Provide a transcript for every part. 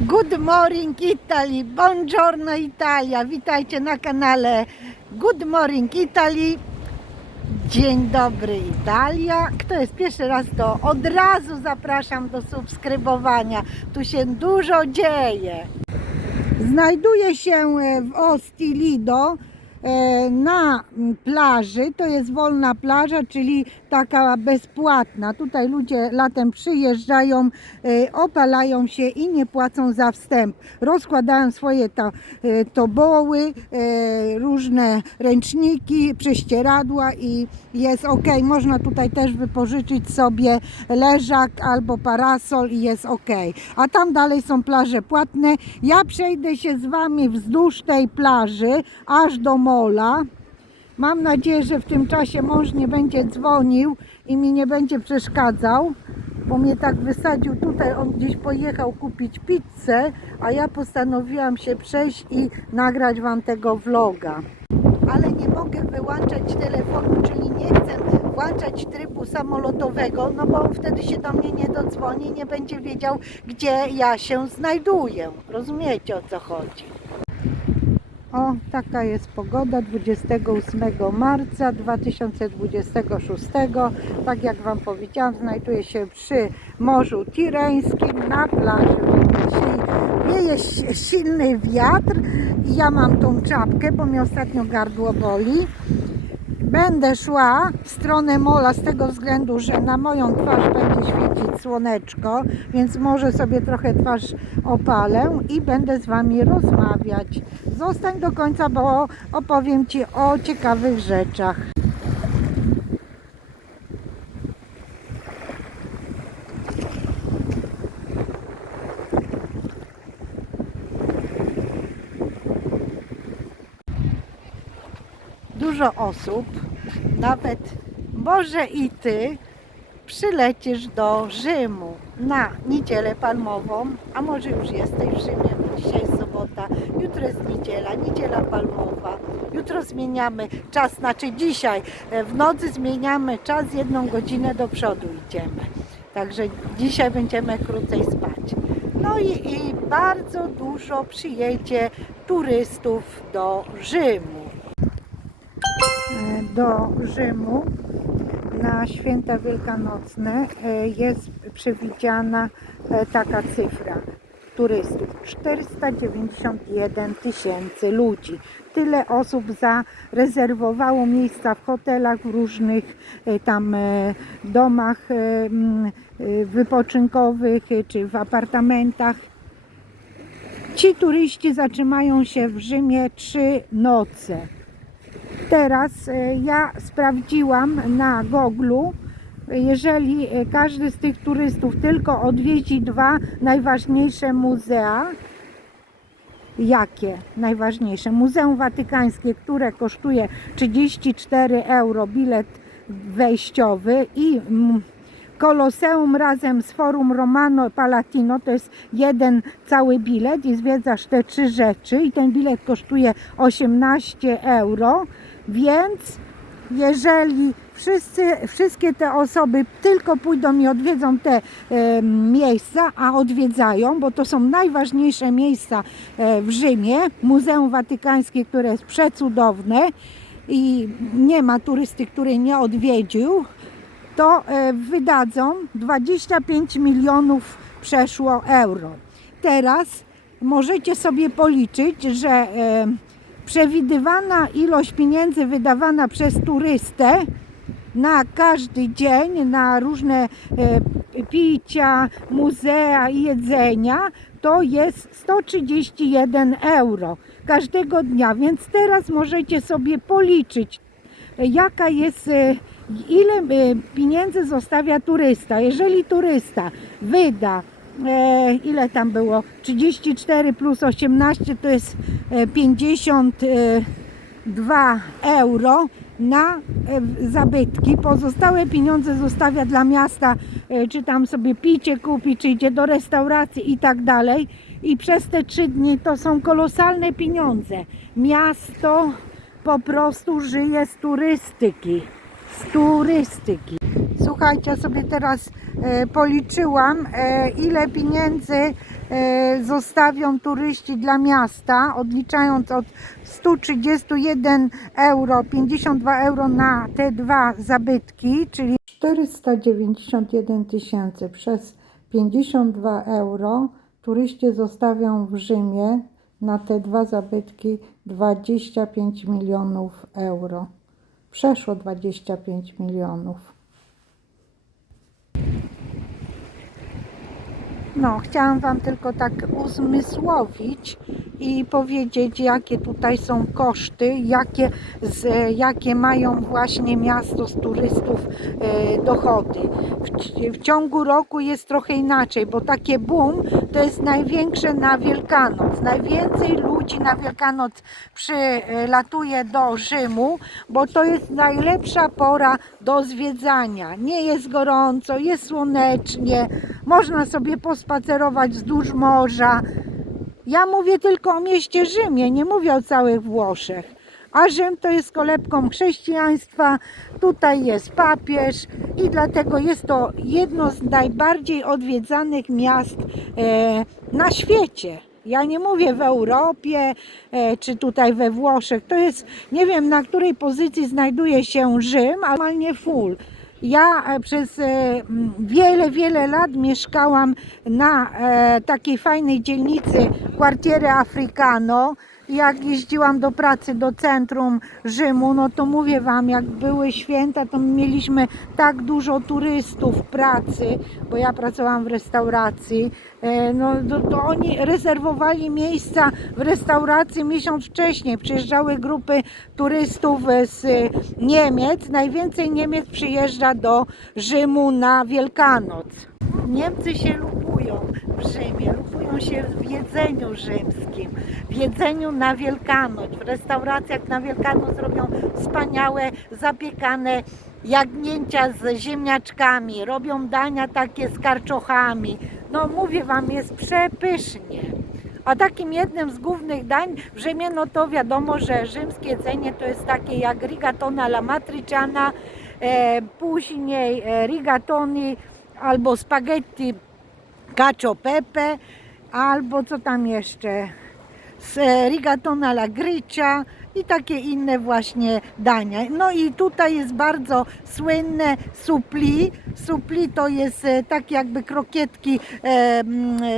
Good morning Italy, buongiorno Italia, witajcie na kanale Good Morning Italy. Dzień dobry Italia. Kto jest pierwszy raz, to od razu zapraszam do subskrybowania. Tu się dużo dzieje. Znajduję się w Ostia Lido na plaży. To jest wolna plaża, czyli taka bezpłatna. Tutaj ludzie latem przyjeżdżają, opalają się i nie płacą za wstęp. Rozkładają swoje toboły, różne ręczniki, prześcieradła i jest ok. Można tutaj też wypożyczyć sobie leżak albo parasol i jest ok. A tam dalej są plaże płatne. Ja przejdę się z Wami wzdłuż tej plaży aż do mola. Mam nadzieję, że w tym czasie mąż nie będzie dzwonił i mi nie będzie przeszkadzał, bo mnie tak wysadził tutaj, on gdzieś pojechał kupić pizzę, a ja postanowiłam się przejść i nagrać Wam tego vloga. Ale nie mogę wyłączać telefonu, czyli nie chcę włączać trybu samolotowego, no bo on wtedy się do mnie nie dodzwoni, nie będzie wiedział, gdzie ja się znajduję. Rozumiecie, o co chodzi? O, taka jest pogoda 28 marca 2026. Tak jak Wam powiedziałam, znajduję się przy Morzu Tireńskim na plaży. Wieje silny wiatr i ja mam tą czapkę, bo mnie ostatnio gardło boli. Będę szła w stronę mola z tego względu, że na moją twarz będzie świecić słoneczko, więc może sobie trochę twarz opalę i będę z Wami rozmawiać. Zostań do końca, bo opowiem Ci o ciekawych rzeczach. Dużo osób, nawet może i Ty, przylecisz do Rzymu na Niedzielę Palmową, a może już jesteś w Rzymie, bo dzisiaj jest sobota, jutro jest niedziela, Niedziela Palmowa, jutro zmieniamy czas, znaczy dzisiaj w nocy zmieniamy czas, 1 godzinę do przodu idziemy, także dzisiaj będziemy krócej spać. No i bardzo dużo przyjedzie turystów do Rzymu. Do Rzymu na święta wielkanocne jest przewidziana taka cyfra turystów. 491 000 ludzi. Tyle osób zarezerwowało miejsca w hotelach, w różnych tam domach wypoczynkowych czy w apartamentach. Ci turyści zatrzymają się w Rzymie 3 noce. Teraz ja sprawdziłam na Google'u, jeżeli każdy z tych turystów tylko odwiedzi 2 najważniejsze muzea. Jakie najważniejsze? Muzeum Watykańskie, które kosztuje 34 euro bilet wejściowy, i Koloseum razem z Forum Romano Palatino, to jest jeden cały bilet i zwiedzasz te 3 rzeczy i ten bilet kosztuje 18 euro, więc jeżeli wszystkie te osoby tylko pójdą i odwiedzą te miejsca, a odwiedzają, bo to są najważniejsze miejsca w Rzymie, Muzeum Watykańskie, które jest przecudowne i nie ma turysty, który nie odwiedził, to wydadzą 25 milionów przeszło euro. Teraz możecie sobie policzyć, że przewidywana ilość pieniędzy wydawana przez turystę na każdy dzień, na różne picia, muzea i jedzenia, to jest 131 euro każdego dnia, więc teraz możecie sobie policzyć, jaka jest, ile pieniędzy zostawia turysta. Jeżeli turysta wyda, ile tam było, 34 plus 18 to jest 52 euro na zabytki, pozostałe pieniądze zostawia dla miasta, czy tam sobie picie kupi, czy idzie do restauracji i tak dalej, i przez te 3 dni to są kolosalne pieniądze. Miasto po prostu żyje z turystyki. z turystyki. Słuchajcie, ja sobie teraz policzyłam, ile pieniędzy zostawią turyści dla miasta, odliczając od 131 euro, 52 euro na te dwa zabytki, czyli 491 tysięcy przez 52 euro turyści zostawią w Rzymie na te dwa zabytki 25 milionów euro. Przeszło 25 milionów. No, chciałam Wam tylko tak uzmysłowić i powiedzieć, jakie tutaj są koszty, jakie mają właśnie miasto z turystów dochody. W ciągu roku jest trochę inaczej, bo takie boom to jest największe na Wielkanoc. Najwięcej ludzi na Wielkanoc przylatuje do Rzymu, bo to jest najlepsza pora do zwiedzania. Nie jest gorąco, jest słonecznie, można sobie pospacerować wzdłuż morza. Ja mówię tylko o mieście Rzymie, nie mówię o całych Włoszech. A Rzym to jest kolebką chrześcijaństwa, tutaj jest papież i dlatego jest to jedno z najbardziej odwiedzanych miast na świecie. Ja nie mówię w Europie czy tutaj we Włoszech. To jest, nie wiem na której pozycji znajduje się Rzym, ale normalnie full. Ja przez wiele lat mieszkałam na takiej fajnej dzielnicy Quartiere Africano. Jak jeździłam do pracy do centrum Rzymu, no to mówię Wam, jak były święta, to mieliśmy tak dużo turystów pracy, bo ja pracowałam w restauracji, no to oni rezerwowali miejsca w restauracji miesiąc wcześniej. Przyjeżdżały grupy turystów z Niemiec. Najwięcej Niemiec przyjeżdża do Rzymu na Wielkanoc. Niemcy się lubują w Rzymie, lubują się w jedzeniu rzymskim, w jedzeniu na Wielkanoc. W restauracjach na Wielkanoc robią wspaniałe, zapiekane jagnięcia z ziemniaczkami, robią dania takie z karczochami. No mówię Wam, jest przepysznie. A takim jednym z głównych dań w Rzymie, no to wiadomo, że rzymskie jedzenie to jest takie jak rigatona alla matriciana, później rigatoni albo spaghetti cacio pepe, albo co tam jeszcze, rigatona alla gricia i takie inne właśnie dania. No i tutaj jest bardzo słynne supli. Supli to jest tak jakby krokietki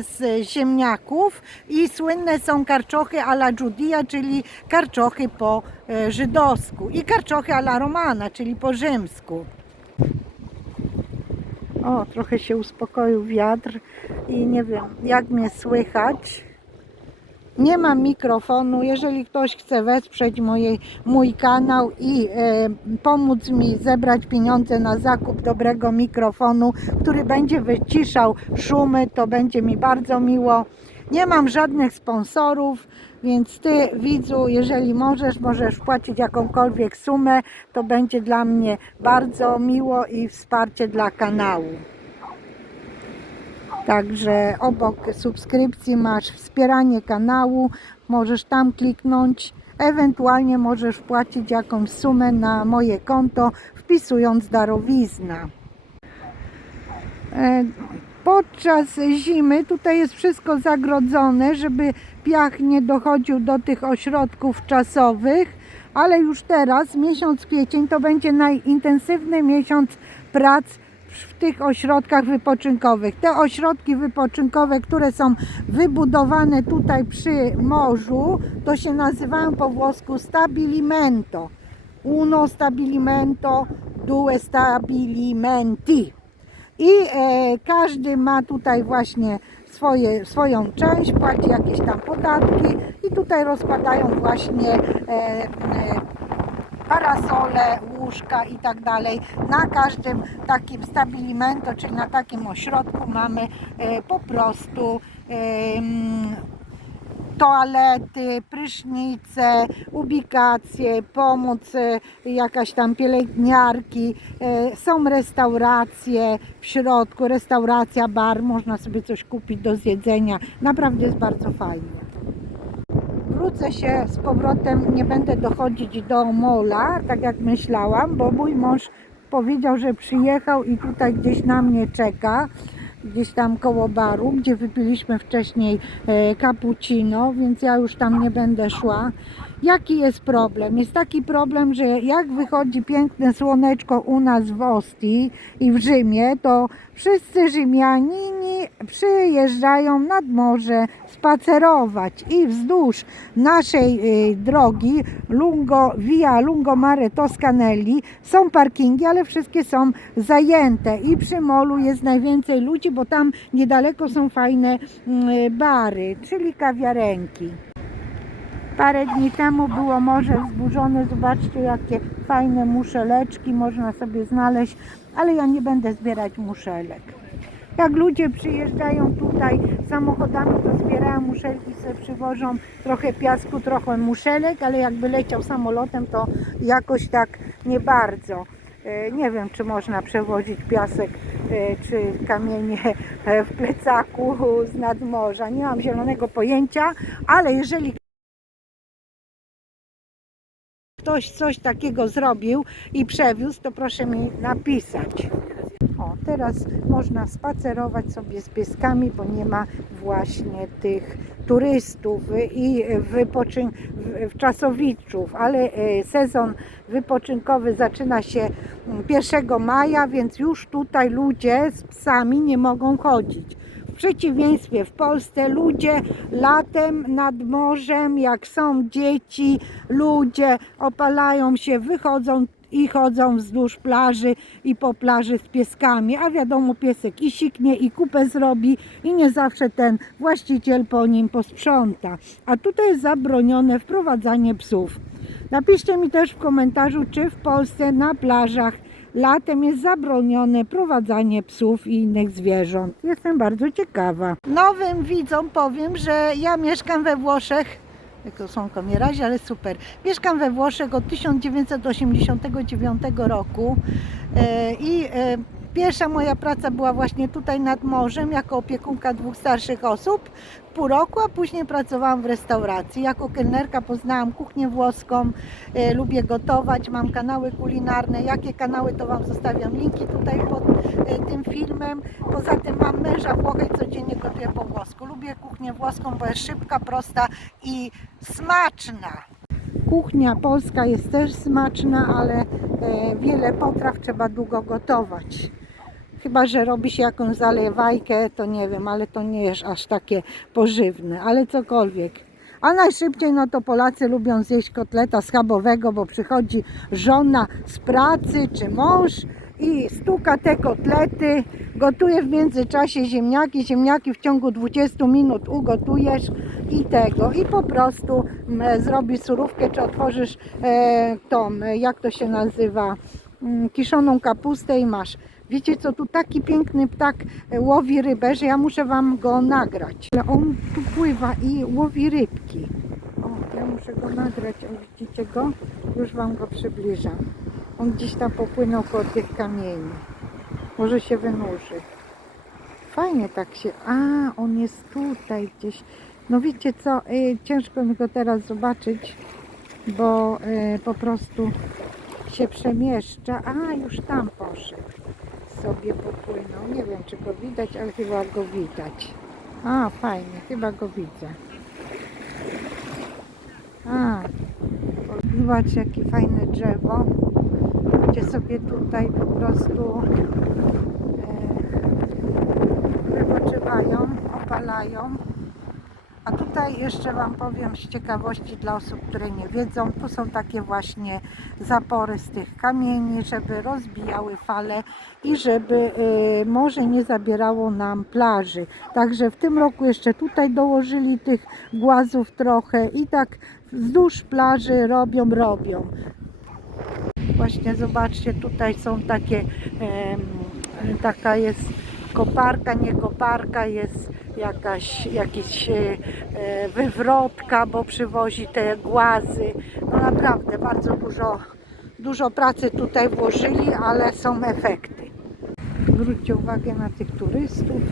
z ziemniaków i słynne są karczochy alla giudia, czyli karczochy po żydowsku i karczochy alla romana, czyli po rzymsku. O, trochę się uspokoił wiatr i nie wiem, jak mnie słychać. Nie mam mikrofonu. Jeżeli ktoś chce wesprzeć mój kanał i pomóc mi zebrać pieniądze na zakup dobrego mikrofonu, który będzie wyciszał szumy, to będzie mi bardzo miło. Nie mam żadnych sponsorów, więc Ty, widzu, jeżeli możesz wpłacić jakąkolwiek sumę, to będzie dla mnie bardzo miło i wsparcie dla kanału. Także obok subskrypcji masz wspieranie kanału, możesz tam kliknąć, ewentualnie możesz wpłacić jakąś sumę na moje konto, wpisując darowizna. Podczas zimy tutaj jest wszystko zagrodzone, żeby piach nie dochodził do tych ośrodków czasowych, ale już teraz, miesiąc kwiecień, to będzie najintensywny miesiąc prac w tych ośrodkach wypoczynkowych. Te ośrodki wypoczynkowe, które są wybudowane tutaj przy morzu, to się nazywają po włosku stabilimento. Uno stabilimento, due stabilimenti. I każdy ma tutaj właśnie swoją część, płaci jakieś tam podatki i tutaj rozkładają właśnie parasole, łóżka i tak dalej. Na każdym takim stabilimento, czyli na takim ośrodku mamy po prostu toalety, prysznice, ubikacje, pomoc, jakaś tam pielęgniarki, są restauracje w środku, restauracja, bar, można sobie coś kupić do zjedzenia, naprawdę jest bardzo fajnie. przewrócę się z powrotem, nie będę dochodzić do mola, tak jak myślałam, bo mój mąż powiedział, że przyjechał i tutaj gdzieś na mnie czeka, gdzieś tam koło baru, gdzie wypiliśmy wcześniej cappuccino, więc ja już tam nie będę szła. Jaki jest problem? Jest taki problem, że jak wychodzi piękne słoneczko u nas w Ostii i w Rzymie, to wszyscy Rzymianini przyjeżdżają nad morze spacerować i wzdłuż naszej drogi Via Lungomare Toscanelli są parkingi, ale wszystkie są zajęte i przy molu jest najwięcej ludzi, bo tam niedaleko są fajne bary, czyli kawiarenki. Parę dni temu było morze wzburzone, zobaczcie jakie fajne muszeleczki można sobie znaleźć, ale ja nie będę zbierać muszelek. Jak ludzie przyjeżdżają tutaj samochodami, to zbierają muszelki, sobie przywożą trochę piasku, trochę muszelek, ale jakby leciał samolotem, to jakoś tak nie bardzo. Nie wiem, czy można przewozić piasek czy kamienie w plecaku z nadmorza. Nie mam zielonego pojęcia, ale jeżeli ktoś coś takiego zrobił i przewiózł, to proszę mi napisać. O, teraz można spacerować sobie z pieskami, bo nie ma właśnie tych turystów i wczasowiczów, ale sezon wypoczynkowy zaczyna się 1 maja, więc już tutaj ludzie z psami nie mogą chodzić. W przeciwieństwie w Polsce ludzie latem nad morzem, jak są dzieci, ludzie opalają się, wychodzą i chodzą wzdłuż plaży i po plaży z pieskami, a wiadomo, piesek i siknie i kupę zrobi i nie zawsze ten właściciel po nim posprząta. A tutaj jest zabronione wprowadzanie psów. Napiszcie mi też w komentarzu, czy w Polsce na plażach latem jest zabronione prowadzenie psów i innych zwierząt. Jestem bardzo ciekawa. Nowym widzom powiem, że ja mieszkam we Włoszech. To słonko mnie razi, ale super. Mieszkam we Włoszech od 1989 roku i pierwsza moja praca była właśnie tutaj nad morzem jako opiekunka 2 starszych osób pół roku, a później pracowałam w restauracji. Jako kelnerka poznałam kuchnię włoską, lubię gotować, mam kanały kulinarne. Jakie kanały, to Wam zostawiam linki tutaj pod tym filmem. Poza tym mam męża Włocha i codziennie gotuję po włosku. Lubię kuchnię włoską, bo jest szybka, prosta i smaczna. Kuchnia polska jest też smaczna, ale wiele potraw trzeba długo gotować. Chyba że robi się jakąś zalewajkę, to nie wiem, ale to nie jest aż takie pożywne, ale cokolwiek. A najszybciej no to Polacy lubią zjeść kotleta schabowego, bo przychodzi żona z pracy czy mąż i stuka te kotlety, gotuje w międzyczasie ziemniaki w ciągu 20 minut ugotujesz i po prostu zrobisz surówkę, czy otworzysz jak to się nazywa, kiszoną kapustę i masz. Wiecie co, tu taki piękny ptak łowi rybę, że ja muszę Wam go nagrać. Ale on tu pływa i łowi rybki. O, ja muszę go nagrać, o, widzicie go? Już Wam go przybliżam. On gdzieś tam popłynął koło tych kamieni. Może się wynurzy. Fajnie tak się... A, on jest tutaj gdzieś. No wiecie co, ciężko mi go teraz zobaczyć, bo po prostu się przemieszcza. A, już tam poszedł. Sobie popłynął. Nie wiem, czy go widać, ale chyba go widać. A, fajnie, chyba go widzę. A, zobaczcie, jakie fajne drzewo. Ludzie sobie tutaj po prostu wypoczywają, opalają. A tutaj jeszcze Wam powiem z ciekawości dla osób, które nie wiedzą, tu są takie właśnie zapory z tych kamieni, żeby rozbijały fale i żeby morze nie zabierało nam plaży. Także w tym roku jeszcze tutaj dołożyli tych głazów trochę i tak wzdłuż plaży robią. Właśnie zobaczcie, tutaj są takie, taka jest koparka, nie koparka, jest jakiś wywrotka, bo przywozi te głazy. No naprawdę bardzo dużo pracy tutaj włożyli, ale są efekty. Zwróćcie uwagę na tych turystów.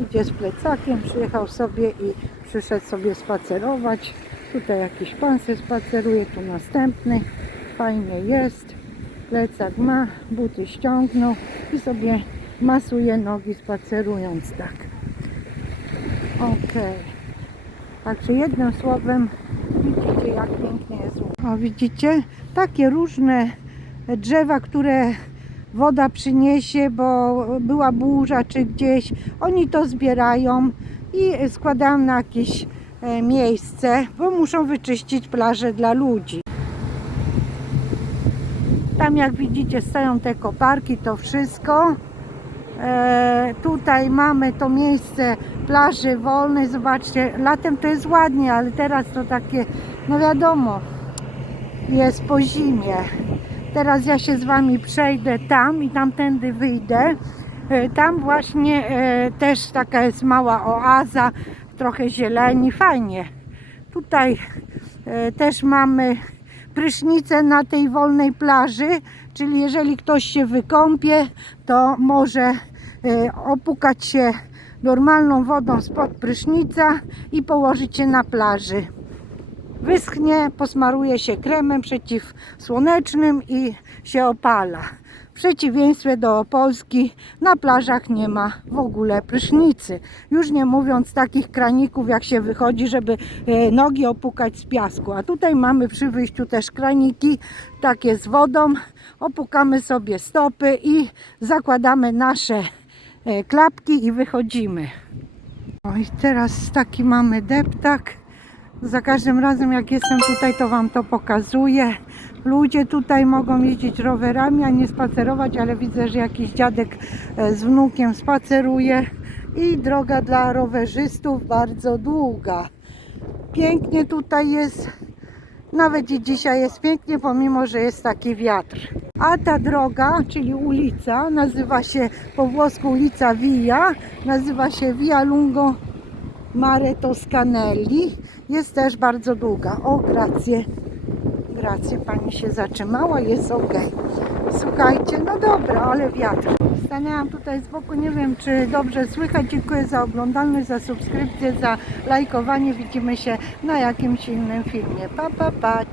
Idzie z plecakiem, przyjechał sobie i przyszedł sobie spacerować. Tutaj jakiś pan se spaceruje, tu następny. Fajnie jest. Plecak ma, buty ściągnął i sobie masuje nogi spacerując tak. Ok. Także jednym słowem widzicie, jak pięknie jest. O, widzicie? Takie różne drzewa, które woda przyniesie, bo była burza czy gdzieś. Oni to zbierają i składają na jakieś miejsce, bo muszą wyczyścić plażę dla ludzi. Tam jak widzicie stoją te koparki, to wszystko. Tutaj mamy to miejsce plaży wolnej. Zobaczcie, latem to jest ładnie, ale teraz to takie, no wiadomo, jest po zimie. Teraz ja się z wami przejdę tam i tamtędy wyjdę. Tam właśnie też taka jest mała oaza, trochę zieleni, fajnie. Tutaj też mamy prysznice na tej wolnej plaży, czyli jeżeli ktoś się wykąpie, to może opukać się normalną wodą spod prysznica i położyć się na plaży. Wyschnie, posmaruje się kremem przeciwsłonecznym i się opala. W przeciwieństwie do Polski, na plażach nie ma w ogóle prysznicy. Już nie mówiąc takich kraników, jak się wychodzi, żeby nogi opukać z piasku. A tutaj mamy przy wyjściu też kraniki, takie z wodą. Opukamy sobie stopy i zakładamy nasze klapki i wychodzimy. O, i teraz taki mamy deptak. Za każdym razem jak jestem tutaj, to wam to pokazuję. Ludzie tutaj mogą jeździć rowerami, a nie spacerować, ale widzę, że jakiś dziadek z wnukiem spaceruje i droga dla rowerzystów bardzo długa. Pięknie tutaj jest, nawet i dzisiaj jest pięknie, pomimo że jest taki wiatr. A ta droga, czyli ulica, nazywa się po włosku ulica Via, nazywa się Via Lungo Mare Toscanelli. Jest też bardzo długa. O, grazie. Grazie, pani się zatrzymała, jest ok. Słuchajcie, no dobra, ale wiatr. Stanęłam tutaj z boku, nie wiem czy dobrze słychać. Dziękuję za oglądalność, za subskrypcję, za lajkowanie. Widzimy się na jakimś innym filmie. Pa, pa, pa.